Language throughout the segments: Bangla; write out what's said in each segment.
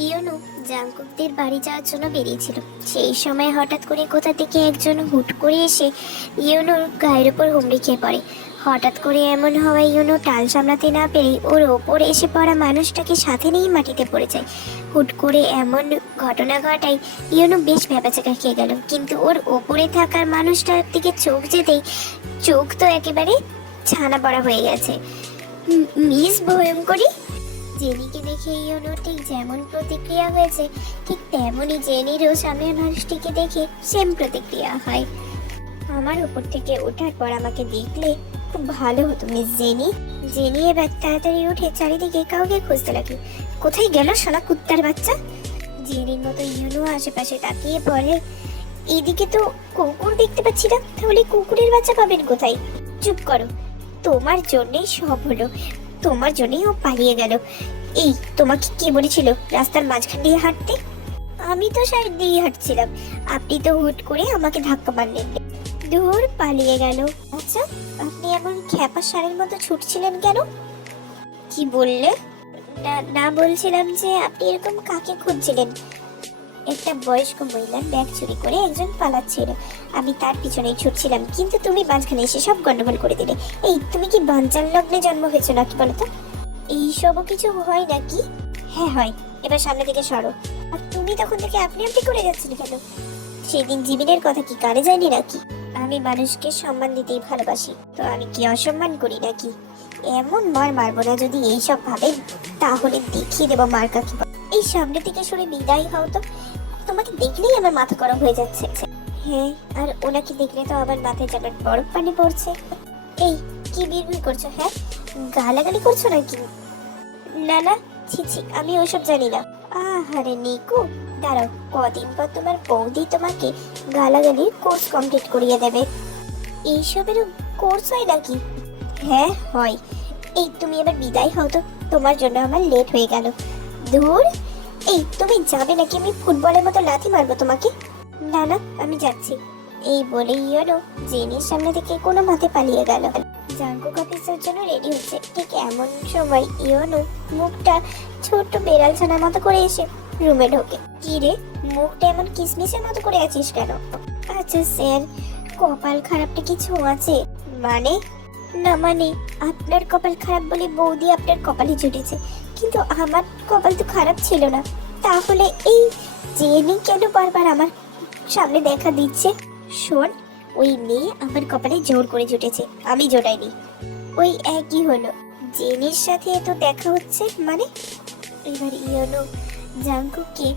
ইয়নো জাংকুকদের বাড়ি যাওয়ার জন্য বেরিয়েছিল। সেই সময় হঠাৎ করে কোথা থেকে একজন হুট করে এসে ইয়নোর গায়ের ওপর হুমড়ি খেয়ে পড়ে। হঠাৎ করে এমন হওয়ায় ইয়নো টাল সামলাতে না পেরে ওর ওপর এসে পড়া মানুষটাকে সাথে নিয়ে মাটিতে পড়ে যায়। হুট করে এমন ঘটনা ঘটায় ইয়নো বেশ ভেবাচাকা খেয়ে গেল। কিন্তু ওর ওপরে থাকার মানুষটার দিকে চোখ যেতেই চোখ তো একেবারে ছানা পড়া হয়ে গেছে। মিস ভয়ঙ্করী? জেনিকে দেখে ইয়োনো ঠিক যেমন প্রতিক্রিয়া হয়েছে, ঠিক তেমনই জেনিরও সামনের মানুষটিকে দেখে সেম প্রতিক্রিয়া হয়। আমার উপর থেকে ওঠার পর আমাকে দেখলে খুব ভালো হতো, মিস জেনি। জেনি এবার তাড়াতাড়ি উঠে চারিদিকে কাউকে খুঁজতে লাগল। কোথায় গেল সোনা কুত্তার বাচ্চা? জেনির মতো ইয়োনো আশেপাশে তাকিয়ে পড়ে এদিকে তো কুকুর দেখতে পাচ্ছি না, তাহলে কুকুরের বাচ্চা পাবেন কোথায়? চুপ করো, তোমার জন্যই সব হলো। তোমার জন্যই ও পালিয়ে গেল। এই, তোমাকে কে বলেছিল রাস্তার মাঝখান দিয়ে হাঁটতে? আমি তো সাইড দিয়ে হাঁটছিলাম। আপনি তো হুট করে আমাকে ধাক্কা মারলেন। দূর পালিয়ে গেল। আচ্ছা আপনি এমন খ্যাপা সারের মতো ছুটছিলেন কেন? কি বললে? না বলছিলাম যে আপনি এরকম কাকে খুঁজছিলেন? একটা বয়স্ক মহিলার ব্যাগ চুরি করে একজন পালাচ্ছিল। আমি তার পিছনেই ছুটছিলাম, কিন্তু তুমি মাঝখানে এসে সব গন্ডগোল করে দিলে। এই, তুমি কি বাঞ্চাল লগ্নে জন্ম হয়েছে নাকি বলো তো? এইসবও কিছু হয় নাকি? হ্যাঁ হয়। এবার সামনে থেকে সরো। আর তুমি তখন থেকে আপনি আপনি করে যাচ্ছেন কেন? সেদিন জীবনের কথা কি কানে যায়নি নাকি? আমি মানুষকে সম্মান দিতেই ভালোবাসি, তো আমি কি অসম্মান করি নাকি? এমন মার মারবো না যদি এইসব ভাবেন, তাহলে দেখিয়ে দেবো মার কাকি। এই সামনে থেকে সরে বিদায় হও তো। তোমাকে দেখলেই আমার মাথা গরম হয়ে যাচ্ছে। হ্যাঁ আর ওনাকে দেখলে তো আমার মাথায় যেন বরফ পানি পড়ছে। এই, কি বিড়বিড় করছ হ্যাঁ? গালাগালি করছ নাকি? না না, ছি ছি, আমি ওসব জানি না। আহারে, নিকু, দাঁড়াও, কদিন পর তোমার বৌদি তোমাকে গালাগালির কোর্স কমপ্লিট করিয়ে দেবে। এইসবেরও কোর্স হয় নাকি? হ্যাঁ হয়। এই, তুমি এবার বিদায় হও তো, তোমার জন্য আমার লেট হয়ে গেল। ধুর এই, তুমি যাবে নাকি? আমি ফুটবলের মতো লাথি মারবো তোমাকে। না না, আমি যাচ্ছি। এই বলে ইয়নো জেনির সামনে থেকে কোনো মতে পালিয়ে গেল। জাঙ্কুক অফিসের জন্য রেডি হচ্ছে ঠিক এমন সময় ইয়নো মুখটা ছোট্ট বেড়াল ছানার মতো করে এসে রুমে ঢোকে। কি রে, মুখটা এমন কিসমিসের মতো করে আছিস কেন? আচ্ছা স্যার, কপাল খারাপটা কিছু আছে? মানে? না মানে আপনার কপাল খারাপ বলে বৌদি আপনার কপালে জুটেছে। কিন্তু আমার কপাল তো খারাপ ছিল না। তাহলে এই জেনি কেন বারবার আমার সামনে দেখা দিচ্ছে? শোন, ওই মেয়ে আমার কপালে জোর করে জুটেছে। আমি জোটাইনি। ওই একই হলো। জেনির সাথে তো দেখা হচ্ছে মানে? এবার ইয়নো জাঙ্কুকে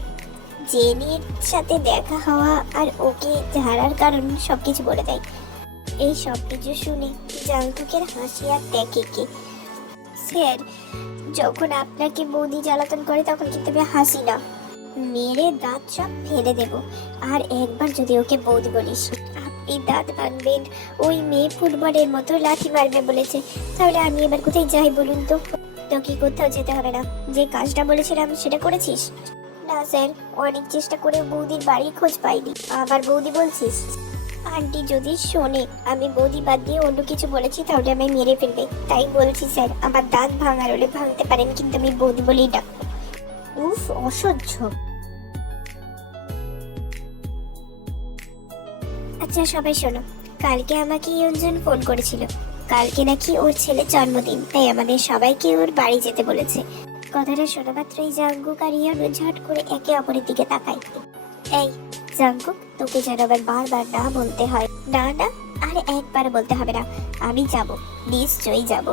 জেনির সাথে দেখা হওয়া আর ওকে ঝাড়ার কারণ সব কিছু বলে দেয়। এই সব কিছু শুনে জাঙ্কুকের হাসি আর দেখে কে? স্যার, যখন আপনাকে বৌদি জ্বালাতন করে, তখন কিন্তু আমি হাসি না। মেরে দাঁত সব ফেলে দেব। আর একবার যদি ওকে বৌদি বলিস আপনি দাঁত ভাঙবেন। ওই মেয়ে ফুটবলের মতো লাঠি মারবে বলেছে। তাহলে আমি এবার কোথায় যাই বলুন তো? তো কি কোথাও যেতে হবে না। যে কাজটা বলেছিলাম, সেটা করেছিস? না, স্যার, অনেক চেষ্টা করে বৌদির বাড়ির খোঁজ পাইনি। আবার বৌদি বলছিস? আন্টি যদি শোনে, আমি বৌদি বাদ দিয়ে অন্য কিছু বলেছি, তাহলে আমি মেরে ফেলবে। তাই বলছি, স্যার, আমার দাঁত ভাঙার হলে ভাঙতে পারেন, কিন্তু আমি বৌদি বলেই ডাকবো। উফ, অসহ্য। আচ্ছা সবাই শোনো, কালকে আমাকে ইয়ঞ্জন ফোন করেছিল। কালকে নাকি ওর ছেলের জন্মদিন, তাই আমাদের সবাইকে ওর বাড়ি যেতে বলেছে। কথাটা শোনা মাত্রই জাঙ্গুক ঝট করে একে অপরের দিকে তাকায়। এই জাঙ্কুক তোকে যেন আবার বারবার না বলতে হয়। না না, আরে একবার বলতে হবে না। আমি যাব, নিশ্চয়ই যাব।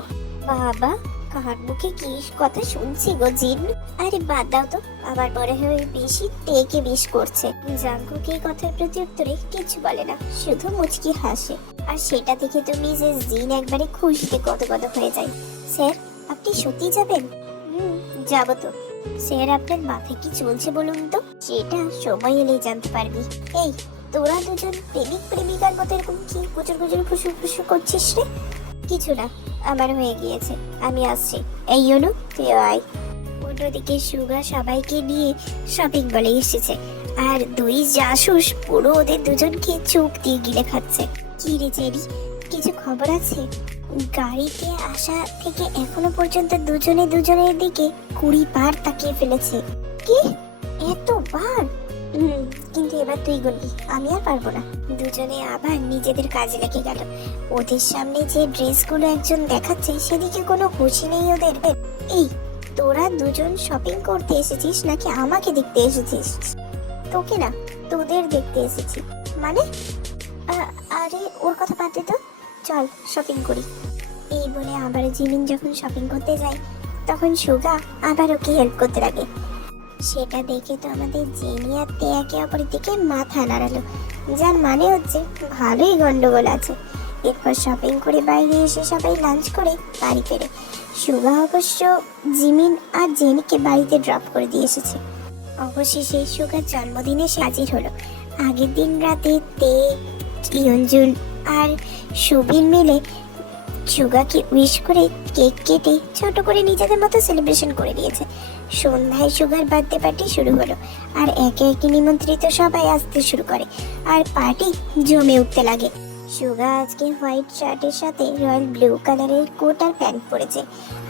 বাবা, কার মুখে কি কথা শুনছি গো জিন? আরে বাদ দাও তো, আমার মনে হয় বেশি টেকে বিষ করছে। জাঙ্কুক এই কথার প্রতি উত্তরে কিছু বলে না, শুধু মুচকি হাসে। আর সেটা দেখে তো মিসেস জিন একবারে খুশিতে কত কত হয়ে যায়। স্যার, আপনি সত্যি যাবেন? হুম, যাব তো। স্যার, আপনার মাথায় কি চলছে বলুন তো? সেটা সময় এলেই জানতে পারবি। এই, তোরা দুজন প্রেমিক, প্রেমিকার মতো এরকম কি কুচুর কুচুর, ফুসু ফুসু করছিস রে? কিছু না, আমার হয়ে গিয়েছে, আমি আসছি। এই ইউনু তুই আয়। অন্যদিকে সুগা সবাইকে নিয়ে শপিং বলে এসেছে। আর দুই জাসুস পুরো ওদের দুজনকে চোখ দিয়ে গিলে খাচ্ছে। কি রে, জেরি, কিছু খবর আছে? গাড়িতে আসা থেকে এখনও পর্যন্ত দুজনে দুজনের দিকে কুড়ি বার তাকিয়ে ফেলেছে। কি? এতবার হুম, কিন্তু এবার তুই গুনবি আমি আর পারব না। দুজনে আবার নিজেদের কাজে লেগে গেল। ওদের সামনে যে ড্রেসগুলো একজন দেখাচ্ছে, সেদিকে কোনো খুশি নেই ওদের। এই, তোরা দুজন শপিং করতে এসেছিস নাকি আমাকে দেখতে এসেছিস? তোকে না, তোদের দেখতে এসেছি। মানে? আরে, ওর কথা বাদ তো। চল শপিং করি। এই বলে আবার জিমিন যখন শপিং করতে যায়, তখন সুগা আবার ওকে হেল্প করতে লাগে। সেটা দেখে তো আমাদের জেনি আর তে একে অপরের দিকে মাথা নাড়ালো, যার মানে হচ্ছে ভালোই গন্ডগোল আছে। এরপর শপিং করে বাইরে এসে সবাই লাঞ্চ করে বাড়ি ফেরে। সুগা অবশ্য জিমিন আর জেনিকে বাড়িতে ড্রপ করে দিয়ে এসেছে। অবশেষে সুগার জন্মদিনে হাজির হলো। আগের দিন রাতে তে ইয়ঞ্জুন আর সুবিন মিলে সুগাকে উইশ করে কেক কেটে ছোট করে নিজেদের মতো সেলিব্রেশন করে দিয়েছে। সন্ধ্যায় সুগার বার্থডে পার্টি শুরু হলো। আর একে একে নিমন্ত্রিত সবাই আসতে শুরু করে। আর পার্টি জমে উঠতে লাগে। সুগা আজকে হোয়াইট শার্টের সাথে রয়্যাল ব্লু কালারের কোট আর প্যান্ট পরেছে।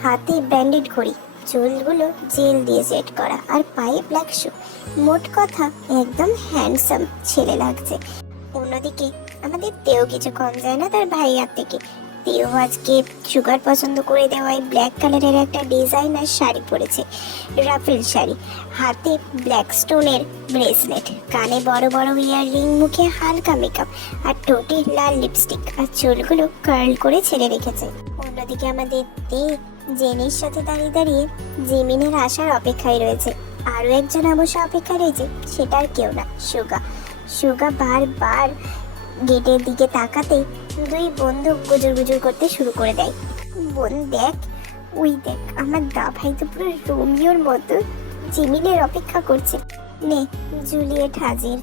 হাতে ব্র্যান্ডেড ঘড়ি। চুলগুলো জেল দিয়ে সেট করা আর পায়ে ব্ল্যাক শু মোট কথা একদম হ্যান্ডসাম ছেলে লাগছে। অন্যদিকে আমাদের তেও কিছু কম যায় না তার ভাইয়ার থেকে। তেও আজকে সুগার পছন্দ করে দেওয়ায় ব্ল্যাক কালারের একটা ডিজাইনার শাড়ি পরেছে রাফেল শাড়ি। হাতে ব্ল্যাক স্টোনের ব্রেসলেট কানে বড় বড় ইয়াররিং মুখে হালকা মেকআপ আর ঠোঁটে লাল লিপস্টিক আর চুলগুলো কার্ল করে ছেড়ে রেখেছে। অন্যদিকে আমাদের তে জেনির সাথে দাঁড়িয়ে দাঁড়িয়ে জিমিনের আসার অপেক্ষায় রয়েছে। আরও একজন অবশ্য অপেক্ষায় রয়েছে সেটা আর কেউ না, সুগা। সুগা বারবার গেটের দিকে তাকাতে দুই বন্ধু গুজুর গুজুর করতে শুরু করে দেয়। বোন দেখ ওই দেখ, আমার দা ভাই তো পুরো রোমিওর মতো জিমিনের অপেক্ষা করছে। নে, জুলিয়েট হাজির।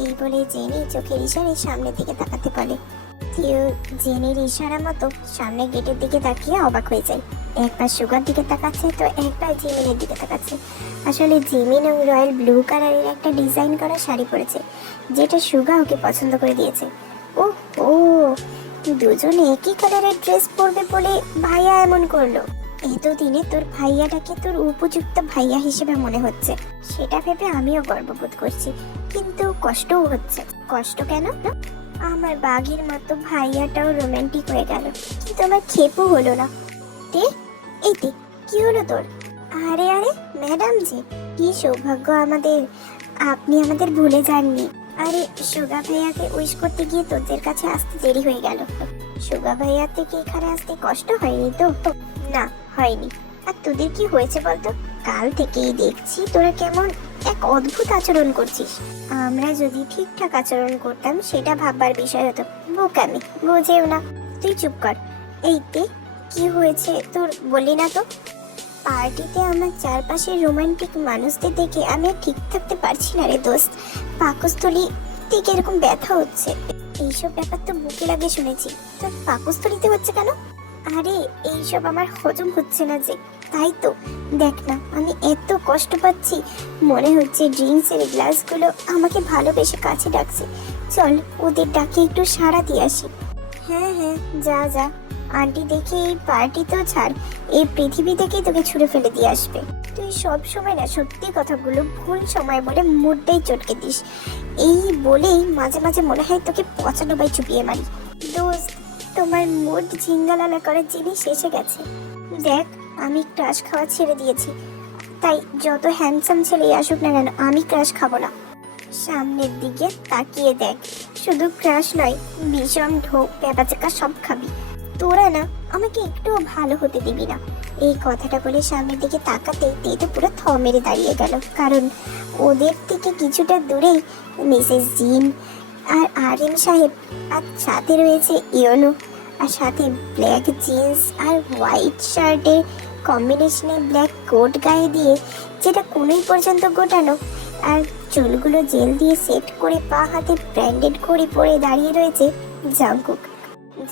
এই বলে জেনি চোখের ইশারায় সামনের দিকে তাকাতে পারে কেউ জেনির ইশারা মতো সামনে গেটের দিকে তাকিয়ে অবাক হয়ে যায়। একবার সুগার দিকে তাকাচ্ছে তো একবার জিমিনের দিকে তাকাচ্ছে। আসলে জিমিন ও রয়্যাল ব্লু কালারের একটা ডিজাইন করা শাড়ি পরেছে, যেটা সুগা ওকে পছন্দ করে দিয়েছে। ও দুজনে একই কালারের ড্রেস পরবে বলে ভাইয়া এমন করল। এতদিনে তোর ভাইয়াটাকে তোর উপযুক্ত ভাইয়া হিসেবে মনে হচ্ছে। সেটা ভেবে আমিও গর্ববোধ করছি, কিন্তু কষ্টও হচ্ছে। কষ্ট কেন? আমার বাঘের মতো ভাইয়াটাও রোমান্টিক হয়ে গেল, কিন্তু আমার খেপও হলো না। তে, এই তে, কি হলো তোর? আরে আরে ম্যাডাম জি, কি সৌভাগ্য আমাদের, আপনি আমাদের ভুলে যাননি। আরে, সুগা ভাইয়াকে উইশ করতে গিয়ে তোদের কাছে আসতে দেরি হয়ে গেল। সুগা ভাইয়া থেকে এখানে আসতে কষ্ট হয়নি তো? না, হয়নি। আর তোদের কি হয়েছে বলতো? কাল থেকেই দেখছি তোরা কেমন এক অদ্ভুত আচরণ করছিস। আমরা যদি ঠিকঠাক আচরণ করতাম সেটা ভাববার বিষয় হতো। বোকামি, বোঝেও না। তুই চুপ কর। এই তে কি হয়েছে তোর বলি না তো? পার্টিতে আমার চারপাশে রোমান্টিক মানুষদের দেখে আমি ঠিক থাকতে পারছি না রে দোস্ত। পাকস্থলী থেকে এরকম ব্যথা হচ্ছে। এইসব ব্যাপার তো বুকে লাগে শুনেছি। তোর পাকস্থলীতে হচ্ছে কেন? আরে, এইসব আমার হজম হচ্ছে না যে। তাই তো, দেখ না, আমি এত কষ্ট পাচ্ছি। মনে হচ্ছে ড্রিঙ্কসের গ্লাসগুলো আমাকে ভালোবেসে কাছে ডাকছে। চল, ওদের ডাকে একটু সাড়া দিয়ে আসি। হ্যাঁ হ্যাঁ যা যা। আন্টি দেখে এই পার্টি তো ছাড়, এই পৃথিবী থেকেই তোকে ছুঁড়ে ফেলে দিয়ে আসবে। তুই সব সময় না সত্যি কথাগুলো ভুল সময় বলে মুডটাই চটকে দিস। এই বলেই মাঝে মাঝে মনে হয় তোকে পচানো পঁচানব্বই চুপিয়ে মারি। দোস্ত, তোমার মুড ঝিঙ্গালালা করার জিনিস এসে গেছে। দেখ, আমি ক্রাশ খাওয়া ছেড়ে দিয়েছি। তাই যত হ্যান্ডসাম ছেলেই আসুক না কেন, আমি ক্রাশ খাব না। সামনের দিকে তাকিয়ে দেখ, শুধু ক্রাশ নয় বিষম ঢোক পেঁপাচাকা সব খাবি। তোরা না আমাকে একটুও ভালো হতে দিবি না। এই কথাটা বলে সামনের দিকে তাকাতেই তে তো পুরো থ মেরে দাঁড়িয়ে গেল। কারণ ওদের থেকে কিছুটা দূরেই মিসেস জিন আর আর এম সাহেব আর সাথে রয়েছে ইয়নো আর সাথে ব্ল্যাক জিন্স আর হোয়াইট শার্টের কম্বিনেশনে ব্ল্যাক কোট গায়ে দিয়ে যেটা কোনোই পর্যন্ত গোটানো আর চুলগুলো জেল দিয়ে সেট করে পা হাতে ব্র্যান্ডেড করে পরে দাঁড়িয়ে রয়েছে জাঙ্কুক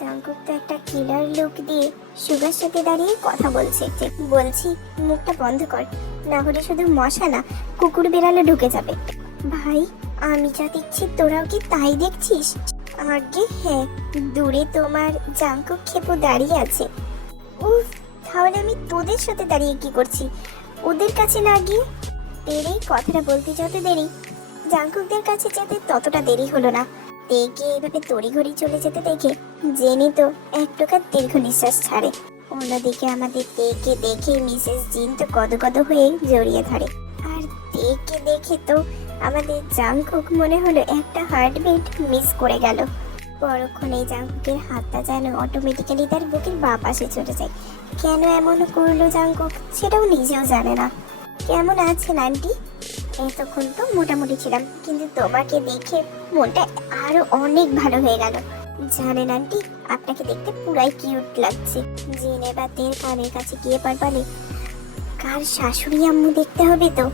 জাঙ্কুক একটা কিলার লুক দিয়ে সুগার সাথে দাঁড়িয়ে কথা বলছে। যে বলছি, মুখটা বন্ধ কর। না হলে শুধু মশা না, কুকুর বেড়ালে ঢুকে যাবে। ভাই, আমি যা দেখছি তোরাও কি তাই দেখছিস? আগে হ্যাঁ দূরে তোমার জাঙ্কুক খেপো দাঁড়িয়ে আছে। উফ, তাহলে আমি তোদের সাথে দাঁড়িয়ে কি করছি? ওদের কাছে না গিয়ে? তের এই কথাটা বলতে যত দেরি। জাঙ্কুকদের কাছে যেতে ততটা দেরি হলো না। তেকে এভাবে তড়িঘড়ি চলে যেতে দেখে জেনি তো এক প্রকার দীর্ঘ নিঃশ্বাস ছাড়ে। অন্যদিকে আমাদের তেকে দেখে মিসেস জিন তো গদগদ হয়ে জড়িয়ে ধরে। আর তেকে দেখে তো আমাদের জাংকুক মনে হলো একটা হার্টবিট মিস করে গেল। পরক্ষণে জাংকুকের হাতটা যেন অটোমেটিক্যালি তার বুকের বা পাশে চলে যায়। কেন এমন করল জাংকুক সেটাও নিজেও জানে না। কেমন আছেন আন্টি এতক্ষণ তো মোটামুটি ছিলাম, কিন্তু তোমাকে দেখে মনটা আরও অনেক ভালো হয়ে গেল। জানেন আন্টি, আপনাকে দেখতে পুরাই কিউট লাগছে। জেনে বা তের কানের কাছে গিয়ে পর কার শাশুড়ি আম্মু দেখতে হবে তো?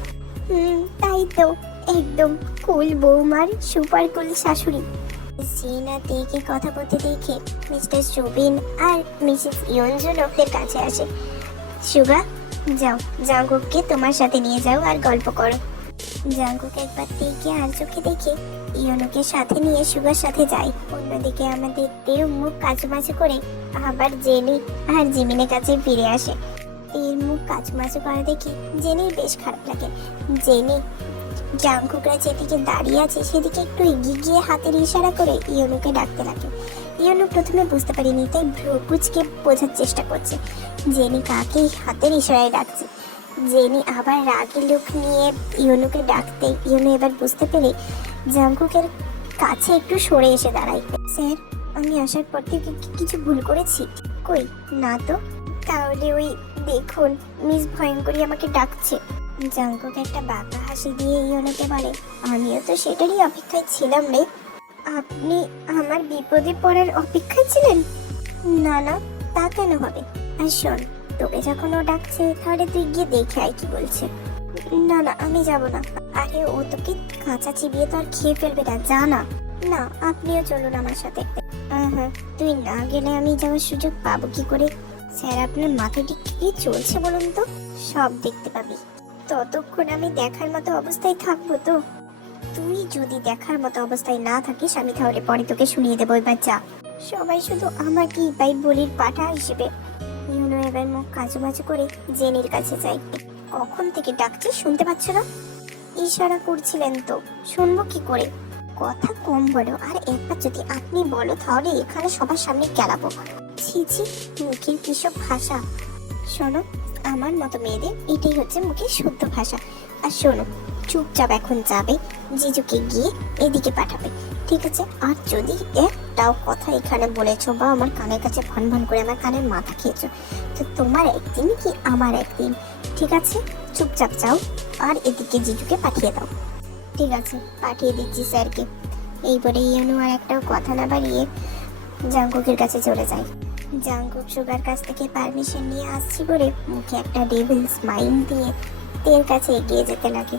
হুম, তাই তো, একদম কুল বৌমার সুপার কুল শাশুড়ি। সিনা তেকে কথা বলতে দেখে মিস্টার সুবিন আর মিসেস ইয়নজন ওদের কাছে আসে। সুগা, যাও যাও জাঙ্গুককে তোমার সাথে নিয়ে যাও আর গল্প করো। জাঙ্গুক একবার তেকে আর চোখে দেখে ইয়নুকে সাথে নিয়ে সুগার সাথে যায়। অন্যদিকে আমাদের তেও মুখ কাচুমাচু করে আবার জেনি আর জিমিনের কাছে ফিরে আসে। এর মুখ কাচুমাচু করা দেখে জেনির বেশ খারাপ লাগে। জেনি জাঙ্কুকরা যেদিকে দাঁড়িয়ে আছে, সেদিকে একটু এগিয়ে গিয়ে হাতের ইশারা করে ইয়নুকে ডাকতে লাগে। ইয়নু প্রথমে বুঝতে পারিনি, তাই ভ্রুকুচকে বোঝার চেষ্টা করছে। জেনি কাকে হাতের ইশারায় ডাকছে? জেনি আবার রাগের লোক নিয়ে ইয়নুকে ডাকতে ইয়নু এবার বুঝতে পেরে জাঙ্কুকের কাছে একটু সরে এসে দাঁড়াই স্যার, আমি আসার পর থেকে কিছু ভুল করেছি? কই, না তো। তাহলে ওই দেখুন, মিস ভয়ঙ্করী আমাকে ডাকছে। জাঙ্কুক একটা বাঁকা হাসি দিয়ে ইয়নুকে বলে, আমিও তো সেটারই অপেক্ষায় ছিলাম রে। আপনি আমার বিপদে পড়ার অপেক্ষায় ছিলেন? না না, তা কেন হবে? আর শোন তোকে যখন ও ডাকছে, তাহলে তুই গিয়ে দেখে আয় কি বলছে। না না, আমি যাব না। আরে, ও তোকে কাঁচা চিবিয়ে তো আর খেয়ে ফেলবে না, যা না। না, আপনিও চলুন আমার সাথে। হ্যাঁ তুই না গেলে আমি যাওয়ার সুযোগ পাবো কি করে? স্যার, আপনার ঠিক কি চলছে বলুন তো? সব দেখতে পাবি। ততক্ষণ আমি দেখার মতো অবস্থায় থাকব তো। তুই যদি দেখার মতো অবস্থায় না থাকিস, আমি তাহলে পরে তোকে শুনিয়ে দেবো, এবার যা। সবাই শুধু আমাকেই পাই বলির পাঠা হিসেবে ইউনো এবার মুখ কাজু বাজু করে জেনির কাছে যাই। কখন থেকে ডাকছি শুনতে পাচ্ছ না? ইশারা করছিলেন তো, শুনব কি করে? কথা কম বলো, আর একবার যদি আপনি বলো, তাহলে এখানে সবার সামনে গেলাবো। ছি মুখের কিসব ভাষা? শোনো, আমার মতো মেয়েদের এটাই হচ্ছে মুখের শুদ্ধ ভাষা। আর শোনো, চুপচাপ এখন যাবে, জিজুকে গিয়ে এদিকে পাঠাবে। ঠিক আছে? আর যদি একটাও কথা এখানে বলেছ বা আমার কানের কাছে ভন ভন করে আমার কানের মাথা খেয়েছো, তো তোমার একদিন কি আমার একদিন, ঠিক আছে? চুপচাপ যাও আর এদিকে জিজুকে পাঠিয়ে দাও। ঠিক আছে, পাঠিয়ে দিচ্ছি স্যারকে। এই বলে ইয়ানু আর একটাও কথা না বাড়িয়ে জাঙ্কুকের কাছে চলে যায়। জাঙ্কুক সুগার কাছ থেকে পারমিশন নিয়ে আসছি বলে মুখে একটা ডেভিল স্মাইল দিয়ে তের কাছে এগিয়ে যেতে লাগে।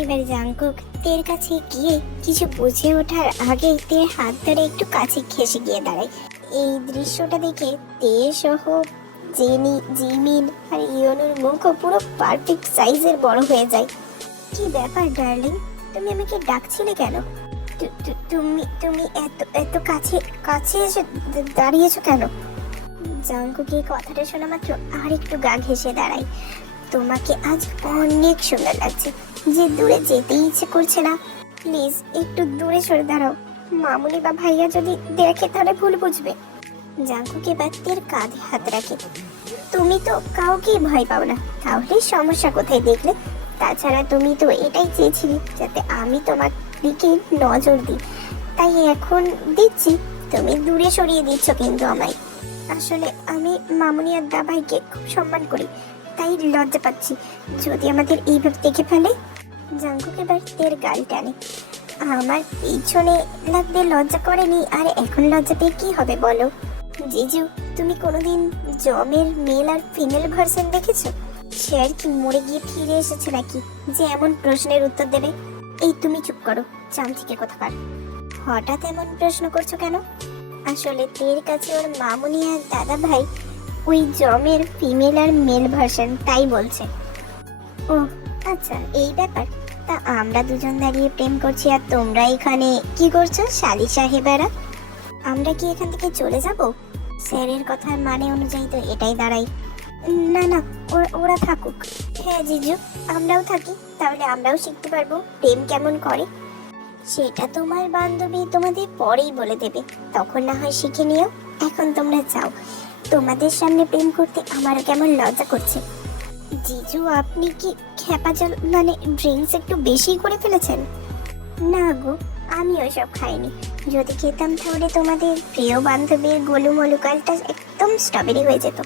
এবার জাঙ্কুক তের কাছে গিয়ে কিছু বুঝে ওঠার আগে তের হাত ধরে একটু কাছে ঘেসে গিয়ে দাঁড়ায়। এই দৃশ্যটা দেখে তে সহ জেনি, জিমিন আর ইয়নুর মুখও পুরো পারফেক্ট সাইজের বড় হয়ে যায়। কি ব্যাপার ডার্লিং, তুমি আমাকে ডাকছিলে কেন? তুমি তুমি এত এত কাছে কাছে এসে দাঁড়িয়েছো কেন? জাঙ্কুকে কথাটা শোনা মাত্র আর একটু গা ঘেসে দাঁড়াই তোমাকে আজ অনেক সুন্দর লাগছে। যে দূরে যেতেই ইচ্ছে করছে না। প্লিজ, একটু দূরে সরে দাঁড়াও। মামুনি বা ভাইয়া যদি দেখে তাহলে ভুল বুঝবে। জাঙ্কুকে এবার তের কাঁধে হাত রাখে। তুমি তো কাউকেই ভয় পাও না। তাহলে সমস্যা কোথায় দেখলে? তাছাড়া তুমি তো এটাই চেয়েছিলে যাতে আমি তোমার দিকে নজর দিই। তাই এখন দিচ্ছি। তুমি দূরে সরিয়ে দিচ্ছ কিন্তু আমায়। আসলে আমি মামুনি আর দাভাইকে খুব সম্মান করি। তাই লজ্জা পাচ্ছি। যদি আমাদের এইভাবে দেখে ফেলে জাঙ্কুক এবার তের গাল টানে। আমার পিছনে লাগতে লজ্জা করেনি আর এখন লজ্জা পেয়ে কি হবে বলো? জিজু, তুমি কোনোদিন জমের মেল আর ফিমেল ভার্সন দেখেছ? সে আর কি মরে গিয়ে ফিরে এসেছে নাকি? যে এমন প্রশ্নের উত্তর দেবে। এই তুমি চুপ করো, চামচিকে কোথাকার হঠাৎ এমন প্রশ্ন করছ কেন? আসলে তের কাছে ওর মামুনি আর দাদা ভাই ওই জমের ফিমেল আর মেল ভার্সন তাই বলছে। ও আচ্ছা এই ব্যাপার। তা আমরা দুজন দাঁড়িয়ে প্রেম করছি আর তোমরা এখানে। কি করছ, শালি সাহেবেরা? আমরা কি এখান থেকে চলে যাব? স্যারের কথার মানে অনুযায়ী তো এটাই দাঁড়াই। না না ওরা- থাকুক। হ্যাঁ জিজু, আমরাও থাকি। তাহলে আমরাও শিখতে পারব প্রেম কেমন করে। সেটা তোমার বান্ধবী তোমাদের পরেই বলে দেবে। তখন না হয় শিখে নিও। এখন তোমরা যাও। তোমাদের সামনে প্রেম করতে আমার কেমন লজ্জা করছে। জিজু, আপনি কি খেপা জল মানে ড্রিঙ্কস একটু বেশি করে ফেলেছেন? না গো, আমি ওসব খাইনি। যদি খেতাম তাহলে তোমাদের প্রিয় বান্ধবীর গোলু মলুকালটা একদম স্ট্রবেরি হয়ে যেত।